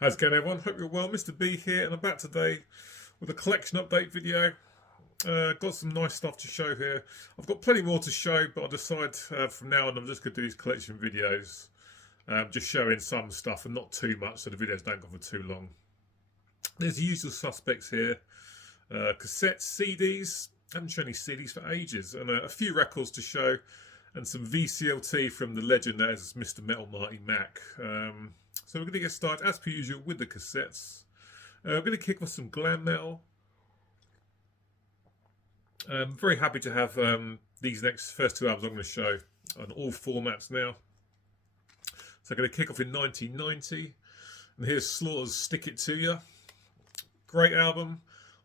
How's it going, everyone? Hope you're well. Mr. B here, and I'm back today with a collection update video. Got some nice stuff to show here. I've got plenty more to show, but I decide from now on I'm just going to do these collection videos, just showing some stuff and not too much, so the videos don't go for too long. There's the usual suspects here: cassettes, CDs. I haven't shown any CDs for ages, and a few records to show, and some VCLT from the legend that is Mr. Metal Marty Mac. So we're going to get started as per usual with the cassettes. We're going to kick off some glam metal. I'm very happy to have these first two albums I'm going to show on all formats now. So I'm going to kick off in 1990, and here's Slaughter's "Stick It To Ya." Great album.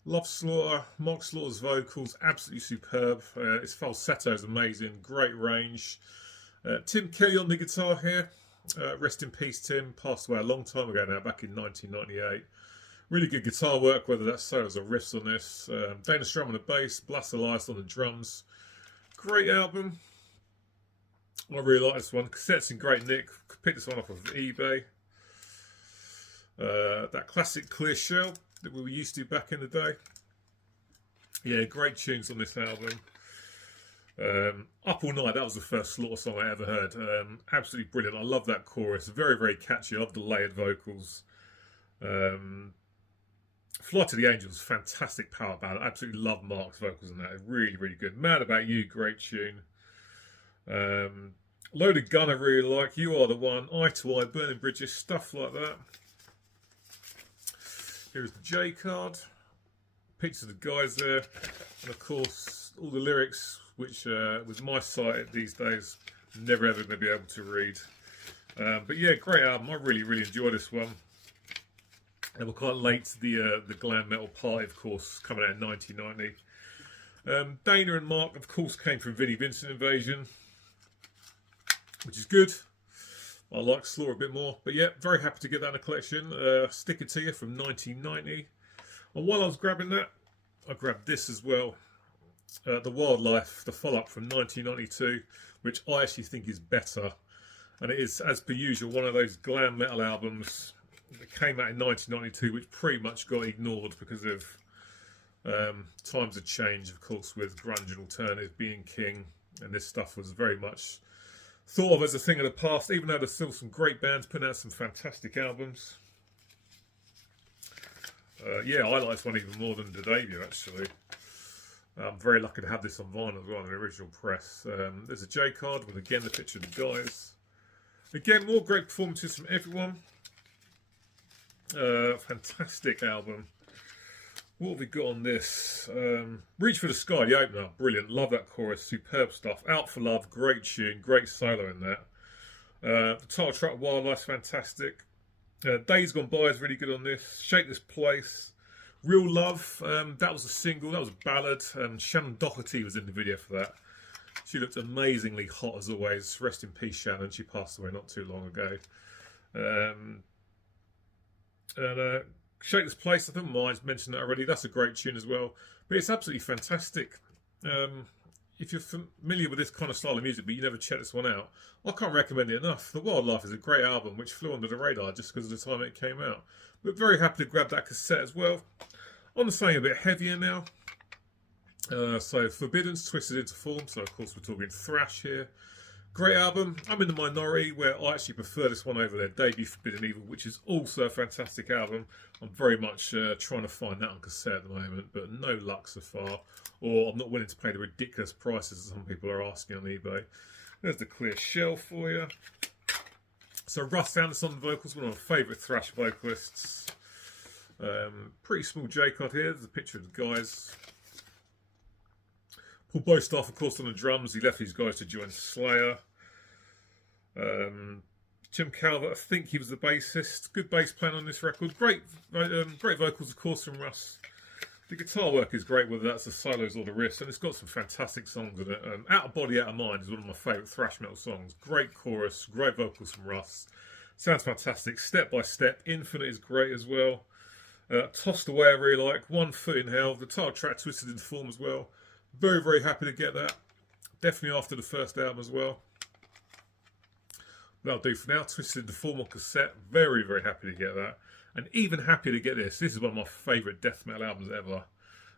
Love Slaughter. Mark Slaughter's vocals, absolutely superb. His falsetto is amazing. Great range. Tim Kelly on the guitar here. Rest in peace, Tim. Passed away a long time ago now, back in 1998. Really good guitar work, whether that's solos or riffs on this. Dana Strum on the bass, Blast Elias on the drums. Great album. I really like this one. Cassette's in great nick. Picked this one up off eBay. That classic Clear Shell that we were used to back in the day. Yeah, great tunes on this album. Up All Night, that was the first Slaughter song I ever heard. Absolutely brilliant. I love that chorus. Very, very catchy. I love the layered vocals. Fly to the Angels, fantastic power ballad. Absolutely love Mark's vocals in that. Really, really good. Mad About You, great tune. Loaded Gun I really like. You Are the One, Eye to Eye, Burning Bridges, stuff like that. Here's the J card. Pictures of the guys there. And of course, all the lyrics, which with my sight these days, never ever going to be able to read. But yeah, great album. I really, really enjoy this one. And we're quite late to the glam metal party, of course, coming out in 1990. Dana and Mark, of course, came from Vinnie Vincent Invasion, which is good. I like Slaughter a bit more. But yeah, very happy to get that in a collection. Stick It To You from 1990. And while I was grabbing that, I grabbed this as well. The Wildlife, the follow-up from 1992, which I actually think is better. And it is, as per usual, one of those glam metal albums that came out in 1992, which pretty much got ignored because of times have changed, of course, with grunge and alternative being king. And this stuff was very much thought of as a thing of the past, even though there's still some great bands putting out some fantastic albums. Yeah, I like this one even more than the debut, actually. I'm very lucky to have this on vinyl as well, in the original press. There's a J card with, again, the picture of the guys. Again, more great performances from everyone. Fantastic album. What have we got on this? Reach for the Sky, the opener, brilliant. Love that chorus, superb stuff. Out for Love, great tune, great solo in that. The title track, Wildlife's fantastic. Days Gone By is really good on this. Shake This Place. Real Love, that was a single, that was a ballad. Shannon Doherty was in the video for that. She looked amazingly hot as always. Rest in peace, Shannon. She passed away not too long ago. Shake This Place, I think Mine's mentioned that already. That's a great tune as well. But it's absolutely fantastic. If you're familiar with this kind of style of music, but you never check this one out, I can't recommend it enough. The Wildlife is a great album, which flew under the radar just because of the time it came out. But very happy to grab that cassette as well. On the something a bit heavier now. So Forbidden's Twisted Into Form. So of course we're talking Thrash here. Great album. I'm in the minority where I actually prefer this one over their debut Forbidden Evil, which is also a fantastic album. I'm very much trying to find that on cassette at the moment, but no luck so far. Or I'm not willing to pay the ridiculous prices that some people are asking on eBay. There's the Clear Shell for you. So Russ Anderson on the vocals, one of my favourite thrash vocalists. Pretty small J card here. There's a picture of the guys. Paul Bostaff, of course, on the drums. He left these guys to join Slayer. Jim Calvert, I think he was the bassist. Good bass playing on this record. Great vocals, of course, from Russ. The guitar work is great, whether that's the solos or the riffs, and it's got some fantastic songs in it. Out of Body, Out of Mind is one of my favourite thrash metal songs. Great chorus, great vocals from Russ. Sounds fantastic. Step by Step, Infinite is great as well. Tossed Away I really like. One Foot in Hell. The title track, Twisted Into Form as well. Very, very happy to get that. Definitely after the first album as well. That'll do for now. Twisted the Form on cassette. Very, very happy to get that. And even happier to get this. This is one of my favourite death metal albums ever.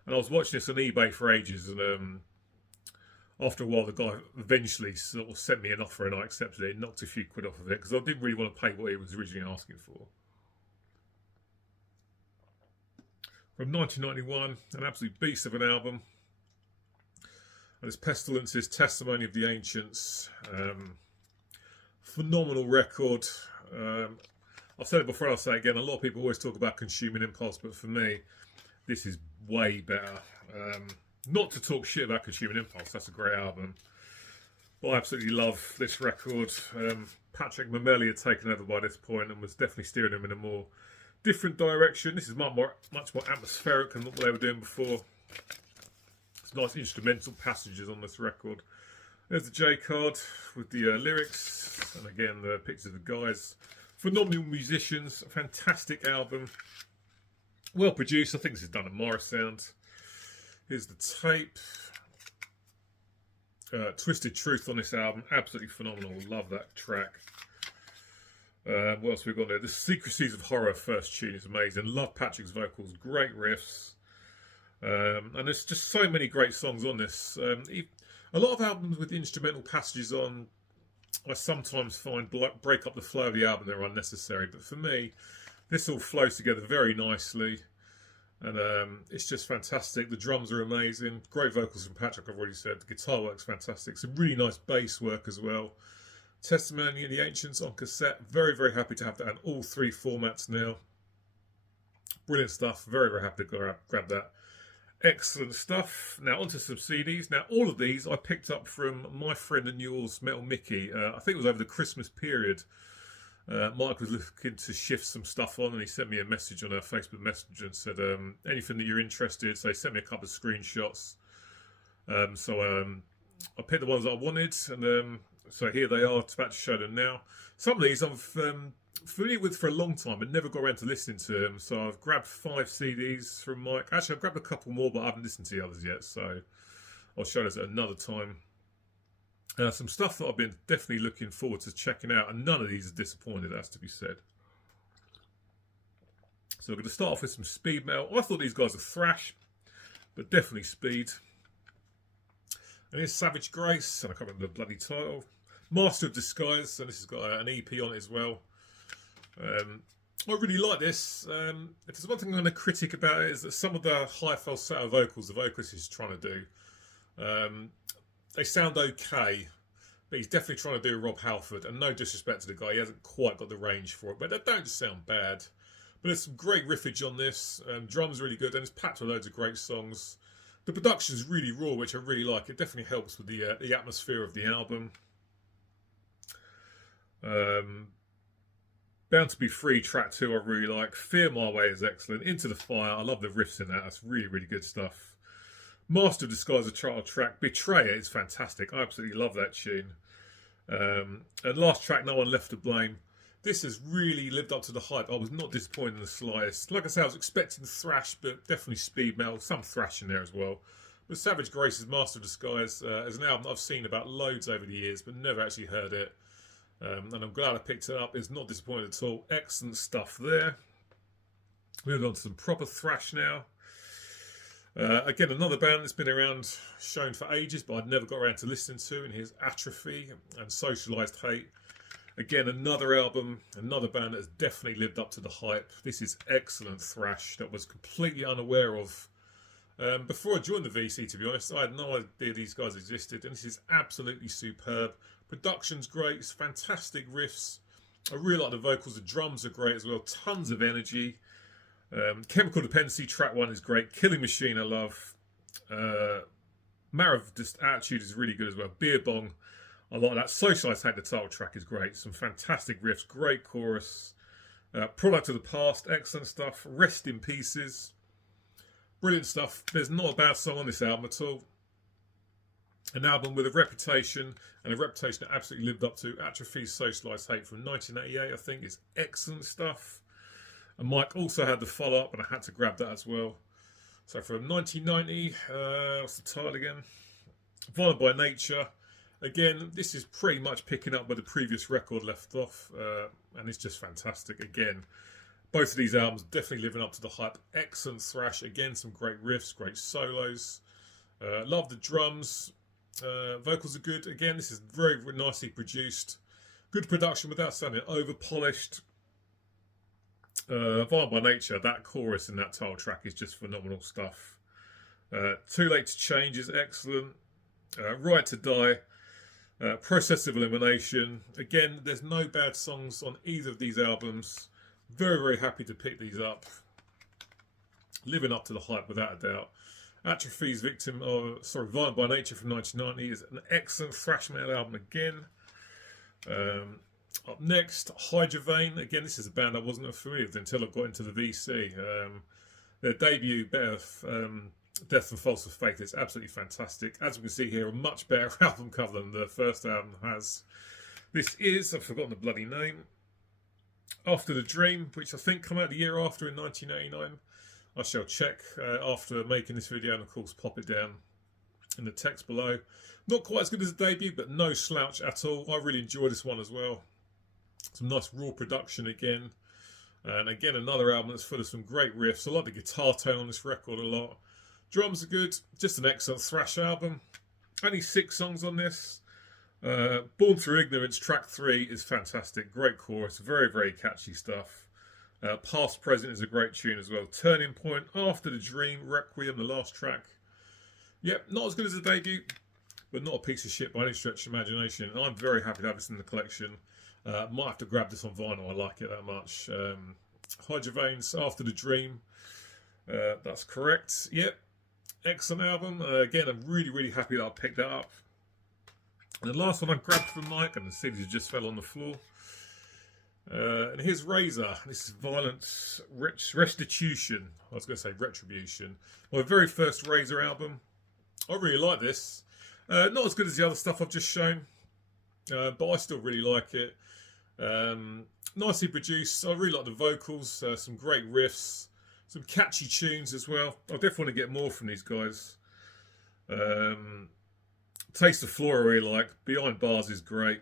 And I was watching this on eBay for ages, and after a while the guy eventually sort of sent me an offer and I accepted it. Knocked a few quid off of it because I didn't really want to pay what he was originally asking for. From 1991, an absolute beast of an album. And it's Pestilence's Testimony of the Ancients. Phenomenal record. I've said it before, I'll say it again. A lot of people always talk about Consuming Impulse, but for me, this is way better. Not to talk shit about Consuming Impulse, that's a great album. But I absolutely love this record. Patrick Mamelli had taken over by this point and was definitely steering them in a more different direction. This is much more atmospheric than what they were doing before. It's nice instrumental passages on this record. There's the J card with the lyrics, and again the pictures of the guys. Phenomenal musicians, a fantastic album. Well produced, I think this is done at Morris Sound. Here's the tape. Twisted Truth on this album, absolutely phenomenal, love that track. What else have we got there? The Secrecies of Horror first tune is amazing. Love Patrick's vocals, great riffs. And there's just so many great songs on this. A lot of albums with instrumental passages on, I sometimes find break up the flow of the album. They're unnecessary. But for me, this all flows together very nicely. And it's just fantastic. The drums are amazing. Great vocals from Patrick, I've already said. The guitar work's fantastic. Some really nice bass work as well. Testimony of the Ancients on cassette. Very, very happy to have that in all three formats now. Brilliant stuff. Very, very happy to grab that. Excellent stuff. Now onto some CDs. Now all of these I picked up from my friend and yours, Metal Mickey. I think it was over the Christmas period. Mike was looking to shift some stuff on and he sent me a message on our Facebook Messenger and said, anything that you're interested. So he sent me a couple of screenshots. So I picked the ones that I wanted, and so here they are. I'm about to show them now. Some of these I'm familiar with for a long time but never got around to listening to them. So I've grabbed 5 CDs from Mike. Actually, I've grabbed a couple more, but I haven't listened to the others yet. So I'll show those at another time. Some stuff that I've been definitely looking forward to checking out, and none of these are disappointed, has to be said. So we're going to start off with some speed metal. I thought these guys are thrash, but definitely speed. And here's Savage Grace, and I can't remember the bloody title. Master of Disguise, and this has got an EP on it as well. I really like this. If there's one thing I'm going to critic about it, is that some of the high falsetto vocals the vocalist is trying to do, they sound okay, but he's definitely trying to do Rob Halford, and no disrespect to the guy, he hasn't quite got the range for it, but they don't sound bad. But there's some great riffage on this, drums really good, and it's packed with loads of great songs. The production's really raw, which I really like. It definitely helps with the atmosphere of the album. Bound to Be Free, track 2, I really like. Fear My Way is excellent. Into the Fire, I love the riffs in that. That's really, really good stuff. Master of Disguise, a title track. Betrayer is fantastic. I absolutely love that tune. And last track, No One Left to Blame. This has really lived up to the hype. I was not disappointed in the slightest. Like I said, I was expecting thrash, but definitely speed metal. Some thrash in there as well. But Savage Grace's Master of Disguise is an album I've seen about loads over the years, but never actually heard it. And I'm glad I picked it up. It's not disappointed at all. Excellent stuff there. Moving on to some proper thrash now. Again, another band that's been around, shown for ages, but I'd never got around to listening to, and here's Atrophy and Socialised Hate. Again, another album, another band that's definitely lived up to the hype. This is excellent thrash that I was completely unaware of. Before I joined the VC, to be honest, I had no idea these guys existed, and this is absolutely superb. Production's great, it's fantastic riffs. I really like the vocals, the drums are great as well, tons of energy. Chemical Dependency, track 1 is great. Killing Machine, I love. Matter of Attitude is really good as well. Beer Bong, I like that. Socialised Hate, the title track, is great. Some fantastic riffs, great chorus. Product of the Past, excellent stuff. Rest in Pieces, brilliant stuff. There's not a bad song on this album at all. An album with a reputation, and a reputation that absolutely lived up to. Atrophy's Socialised Hate from 1988, I think, is excellent stuff. And Mike also had the follow-up, and I had to grab that as well. So from 1990, what's the title again? Violent by Nature. Again, this is pretty much picking up where the previous record left off, and it's just fantastic. Again, both of these albums definitely living up to the hype. Excellent thrash. Again, some great riffs, great solos. Love the drums. Vocals are good. Again, this is very, very nicely produced. Good production without sounding over polished. Violent by Nature, that chorus in that title track is just phenomenal stuff. Too Late to Change is excellent. Right to Die. Process of Elimination. Again, there's no bad songs on either of these albums. Very, very happy to pick these up. Living up to the hype without a doubt. Atrophy's Violent by Nature from 1990 is an excellent thrash metal album again. Up next, Hydrovane. Again, this is a band I wasn't familiar with until I got into the VC. Their debut, Death and False of Faith, is absolutely fantastic. As we can see here, a much better album cover than the first album has. This is, I've forgotten the bloody name, After the Dream, which I think came out the year after in 1989. I shall check after making this video, and of course pop it down in the text below. Not quite as good as the debut, but no slouch at all. I really enjoyed this one as well. Some nice raw production again. And again, another album that's full of some great riffs. I like the guitar tone on this record a lot. Drums are good. Just an excellent thrash album. Only 6 songs on this. Born Through Ignorance, track 3 is fantastic. Great chorus. Very, very catchy stuff. Past Present is a great tune as well. Turning Point, After the Dream, Requiem, the last track. Yep, not as good as the debut, but not a piece of shit by any stretch of imagination. And I'm very happy to have this in the collection. Might have to grab this on vinyl. I like it that much. Hydrovane's After the Dream. That's correct. Yep. Excellent album. Again, I'm really, really happy that I picked that up. And the last one I grabbed from Mike, and the CDs just fell on the floor. And here's Razor. This is Violent Restitution. I was going to say Retribution. My very first Razor album. I really like this. Not as good as the other stuff I've just shown, but I still really like it. Nicely produced. I really like the vocals. Some great riffs. Some catchy tunes as well. I definitely want to get more from these guys. Taste of Floor I really like. Behind Bars is great.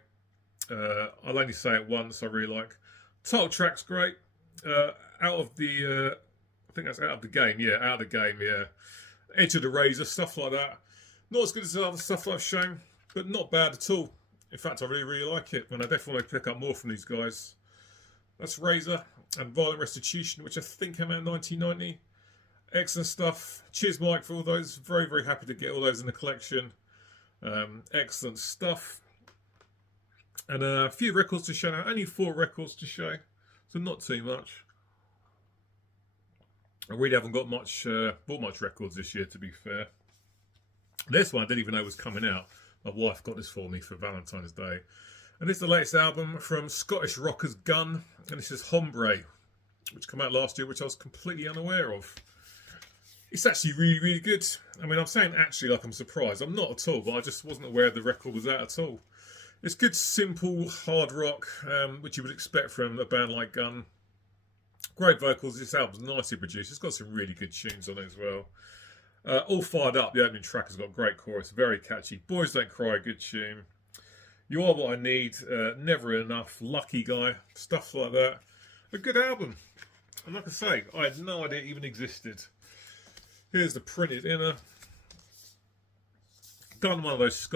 I'll only say it once. I really like. Title track's great. Out of the, I think that's Out of the Game. Yeah, Out of the Game. Yeah. Edge of the Razor, stuff like that. Not as good as the other stuff that I've shown, but not bad at all. In fact, I really, really like it, and I definitely want to pick up more from these guys. That's Razor and Violent Restitution, which I think came out in 1990. Excellent stuff. Cheers, Mike, for all those. Very, very happy to get all those in the collection. Excellent stuff. And a few records to show now. Only 4 records to show, so not too much. I really haven't got bought much records this year, to be fair. This one I didn't even know was coming out. My wife got this for me for Valentine's Day. And this is the latest album from Scottish rockers Gun. And this is Hombre, which came out last year, which I was completely unaware of. It's actually really, really good. I mean, I'm saying actually like I'm surprised. I'm not at all, but I just wasn't aware the record was out at all. It's good, simple, hard rock, which you would expect from a band like Gun. Great vocals. This album's nicely produced. It's got some really good tunes on it as well. All Fired Up, the opening track has got a great chorus, very catchy. Boys Don't Cry, good tune. You Are What I Need, Never Enough, Lucky Guy, stuff like that. A good album. And like I say, I had no idea it even existed. Here's the printed inner. Done one of those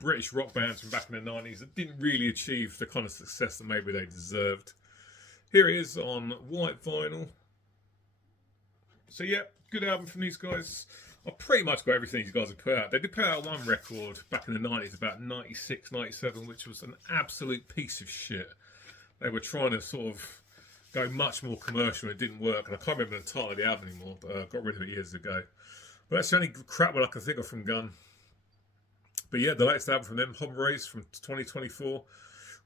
British rock bands from back in the 90s that didn't really achieve the kind of success that maybe they deserved. Here it is on white vinyl. So yeah, good album from these guys. I've pretty much got everything these guys have put out. They did put out one record back in the 90s, about 96, 97, which was an absolute piece of shit. They were trying to sort of go much more commercial and it didn't work. And I can't remember the title of the album anymore, but I got rid of it years ago. But that's the only crap one I can think of from Gun. But yeah, the latest album from them, Hombres from 2024.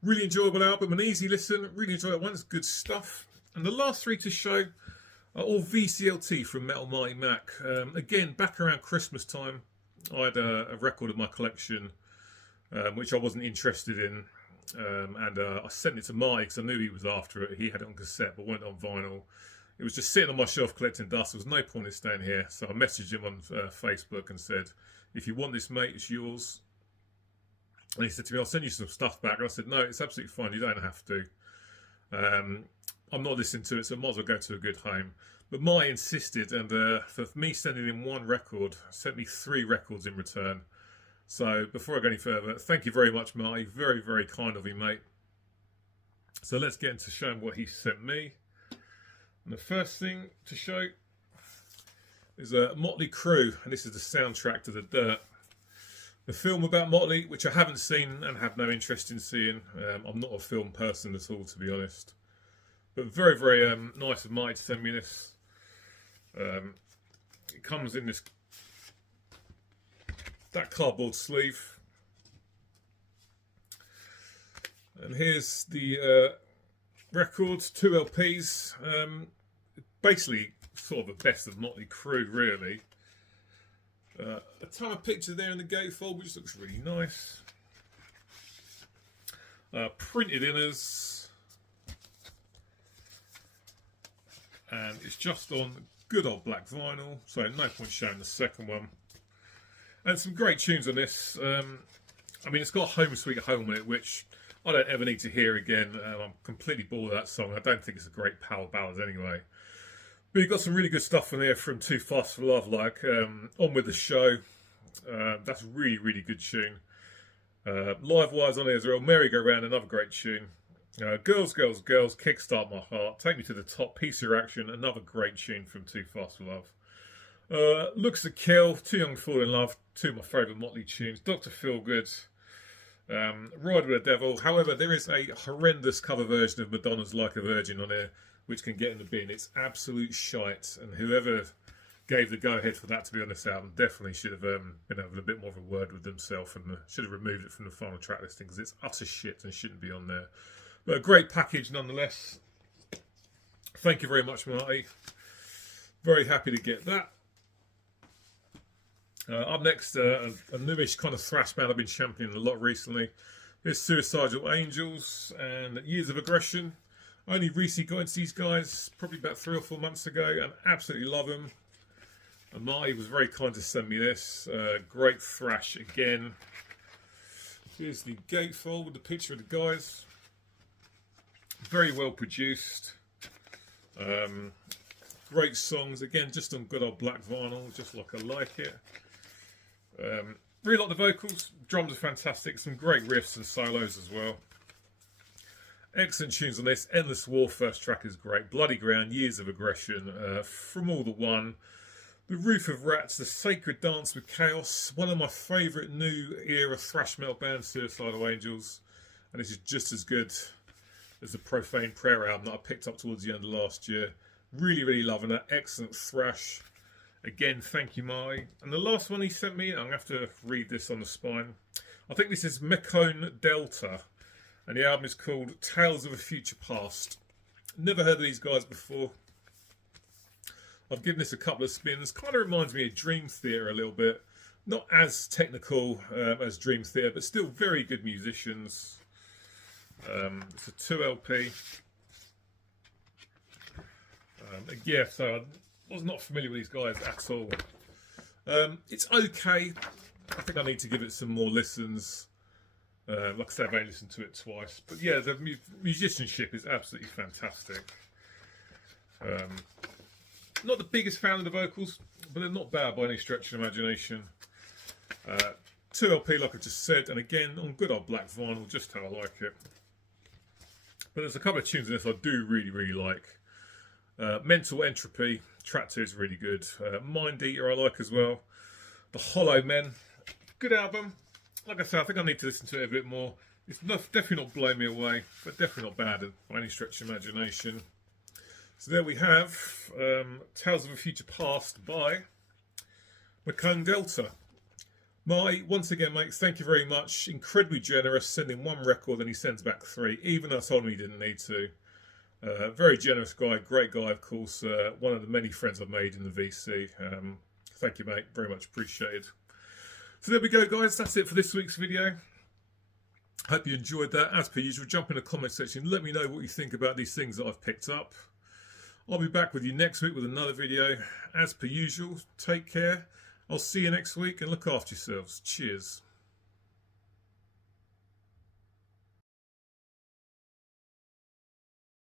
Really enjoyable album, an easy listen. Really enjoy it. One's good stuff. And the last 3 to show are all VCLT from Metal Marty Mac. Again, back around Christmas time, I had a record of my collection, which I wasn't interested in. And I sent it to Marty because I knew he was after it. He had it on cassette, but went on vinyl. It was just sitting on my shelf collecting dust. There was no point in staying here. So I messaged him on Facebook and said, if you want this, mate, it's yours. And he said to me, I'll send you some stuff back. And I said, no, it's absolutely fine. You don't have to. I'm not listening to it, so I might as well go to a good home. But Marty insisted, and for me sending him one record, sent me 3 records in return. So before I go any further, thank you very much, Marty. Very, very kind of you, mate. So let's get into showing what he sent me. And the first thing to show is a Motley Crue, and this is the soundtrack to The Dirt. The film about Motley, which I haven't seen and have no interest in seeing. I'm not a film person at all, to be honest. But very, very nice of Mike to send me this. It comes in that cardboard sleeve. And here's the records, 2 LPs. Basically, sort of the best of Motley Crue, really. A ton of pictures there in the gatefold, which looks really nice. Printed inners. And it's just on good old black vinyl, so no point showing the second one. And some great tunes on this. I mean, it's got Home Sweet Home in it, which I don't ever need to hear again. I'm completely bored of that song. I don't think it's a great power ballad anyway. But you've got some really good stuff in there from Too Fast for Love, like On With The Show. That's a really, really good tune. Live-wise on there as well, Merry Go Round, another great tune. Girls, Girls, Girls, Kickstart My Heart, Take Me to the Top, Piece of Your Action, another great tune from Too Fast for Love. Looks to Kill, Too Young to Fall in Love, 2 of my favourite Motley tunes. Dr. Feelgood, Ride with the Devil. However, there is a horrendous cover version of Madonna's Like a Virgin on here, which can get in the bin. It's absolute shite, and whoever gave the go-ahead for that to be on this album definitely should have been having a bit more of a word with themselves and should have removed it from the final track listing, because it's utter shit and shouldn't be on there. But a great package nonetheless. Thank you very much, Marty. Very happy to get that. Up next, a newish kind of thrash band I've been championing a lot recently. There's Suicidal Angels and Years of Aggression. I only recently got into these guys probably about 3 or 4 months ago and absolutely love them. And Marty was very kind to send me this. Great thrash again. Here's the gatefold with the picture of the guys. Very well produced. Great songs. Again, just on good old black vinyl, just like I like it. Really like the vocals. Drums are fantastic. Some great riffs and solos as well. Excellent tunes on this. Endless War, first track is great. Bloody Ground, Years of Aggression, From All the One, The Roof of Rats, The Sacred Dance with Chaos, one of my favourite new era thrash metal bands, Suicidal Angels, and this is just as good as the Profane Prayer album that I picked up towards the end of last year. Really, really loving that. Excellent thrash. Again, thank you, Marty. And the last one he sent me, I'm going to have to read this on the spine. I think this is Mekone Delta, and the album is called Tales of a Future Past. Never heard of these guys before. I've given this a couple of spins. Kind of reminds me of Dream Theater a little bit. Not as technical as Dream Theater, but still very good musicians. It's a 2 LP. Yeah, so I was not familiar with these guys at all. It's okay. I think I need to give it some more listens. Like I said, I've only listened to it twice. But yeah, the musicianship is absolutely fantastic. Not the biggest fan of the vocals, but they're not bad by any stretch of imagination. 2 LP, like I just said, and again, on good old black vinyl, just how I like it. But there's a couple of tunes in this I do really, really like. Mental Entropy, track 2 is really good. Mind Eater I like as well. The Hollow Men, good album. Like I said, I think I need to listen to it a bit more. It's definitely not blowing me away, but definitely not bad by any stretch of imagination. So there we have Tales of a Future Past by Mekone Delta. Marty, once again, mate, thank you very much. Incredibly generous, sending 1 record and he sends back 3, even though I told him he didn't need to. Very generous guy, great guy, of course. One of the many friends I've made in the VC. Thank you, mate. Very much appreciated. So there we go, guys. That's it for this week's video. Hope you enjoyed that. As per usual, jump in the comment section. Let me know what you think about these things that I've picked up. I'll be back with you next week with another video. As per usual, take care. I'll see you next week and look after yourselves. Cheers.